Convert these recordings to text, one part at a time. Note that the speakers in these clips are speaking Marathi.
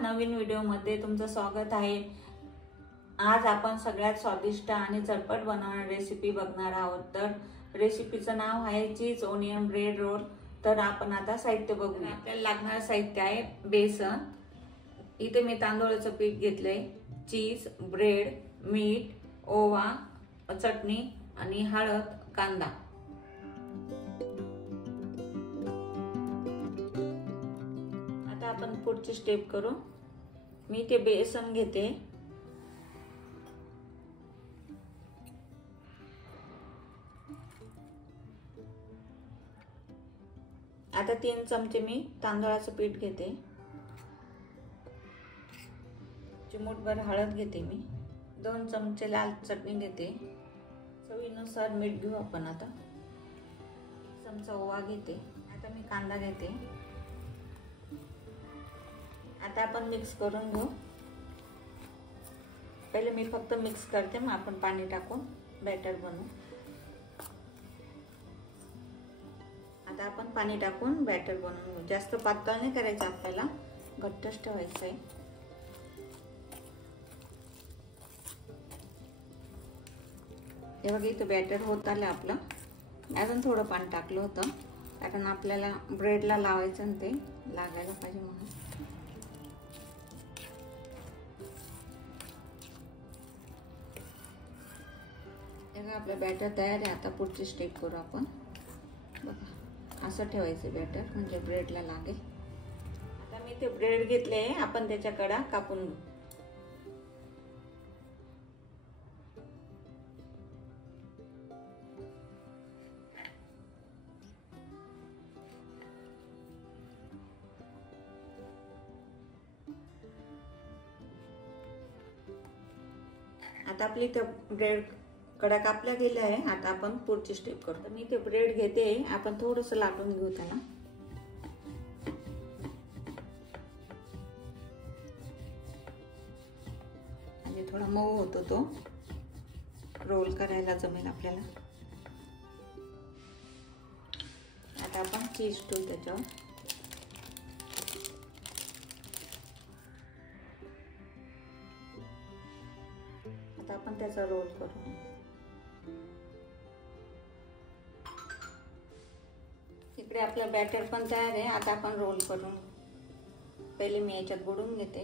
नवीन व्हिडिओमध्ये तुमचं स्वागत आहे। आज आपण सगळ्यात स्वादिष्ट आणि झटपट बनवणारी रेसिपी बघणार आहोत। तर रेसिपीचं नाव आहे चीज ओनियन ब्रेड रोल। तर आपण आता साहित्य बघूया। आपल्याला लागणारे साहित्य आहे बेसन, इथे मी तांदूळाचं पीठ घेतलंय, चीज, ब्रेड, मीठ, ओवा, चटणी आणि हळद, कांदा। आता आपण पुढची स्टेप करू। मी ते बेसन घेते, आता 3 चमचे मी तांदळाचं पीठ घेते, चिमूटभर हळद घेते मी, 2 चमचे लाल चटणी घेते, चवीनुसार मीठ घेऊ आपण। आता 1 चमचा ओवा घेते, आता मी कांदा घेते। आता आपण मिक्स करून घेऊ। पहिले मी फक्त मिक्स करते, मग आपण पाणी टाकून बॅटर बनवू। आता आपण पाणी टाकून बॅटर बनवून घेऊ। जास्त पातळ नाही करायचं, आपल्याला घट्टच ठेवायचं आहे। हे बघा, इथं बॅटर होत आलं आपलं। अजून थोडं पाणी टाकलं होतं, कारण आपल्याला ब्रेडला लावायचं आणि ते लागायला पाहिजे म्हणून। आपलं बॅटर तयार आहे। आता पुढची स्टेप करू आपण। बघा, असं ठेवायचं बॅटर, म्हणजे ब्रेडला लागेल। आता मी ते ब्रेड घेतले, आपण त्याच्या कडा कापून घेऊ। आता आपली ते ब्रेड कडा कापल्या गेल्या आहे। आता आपण पुढची स्टेप करतो। मी ते ब्रेड घेते, आपण थोडंसं लाटून घेऊ त्याला, म्हणजे थोडा मऊ होतो तो, रोल करायला जमेल आपल्याला। आता आपण चीज ठेवू त्याच्यावर, आता आपण त्याचा रोल करू। इकडे आपलं बॅटर पण तयार आहे। आता आपण रोल करून, पहिले मी याच्यात बुडवून घेते।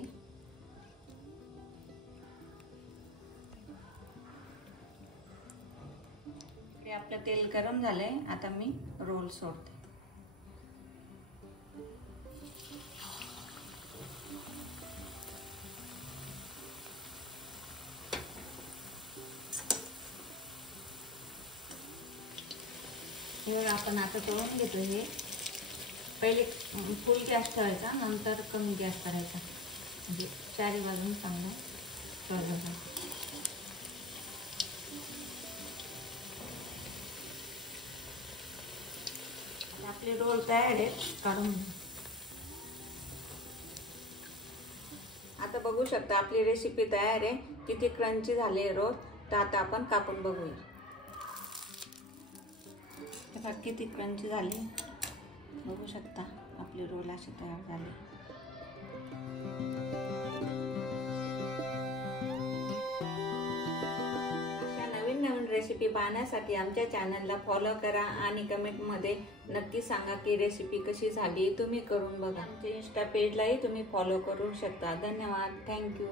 इकडे आपलं तेल गरम झालंय, आता मी रोल सोडते। हे आपण आता तळून घेतो। हे पहिले फुल गॅस ठेवायचा, नंतर कमी गॅस करायचा, म्हणजे चारी बाजून चांगलं तळलं जातं। आपले रोल तयार आहेत, काढून। आता बघू शकता आपली रेसिपी तयार आहे। किती क्रंची झाले रोल। तर आता आपण कापून बघूया। किती क्रंची झाली बघू शकता, आपले रोल असे तयार झाले। अशा नवीन नवीन रेसिपी पाहण्यासाठी आमच्या चॅनलला फॉलो करा आणि कमेंटमध्ये नक्की सांगा की रेसिपी कशी झाली। तुम्ही करून बघा। आमच्या इंस्टा पेजलाही तुम्ही फॉलो करू शकता। धन्यवाद, थँक्यू।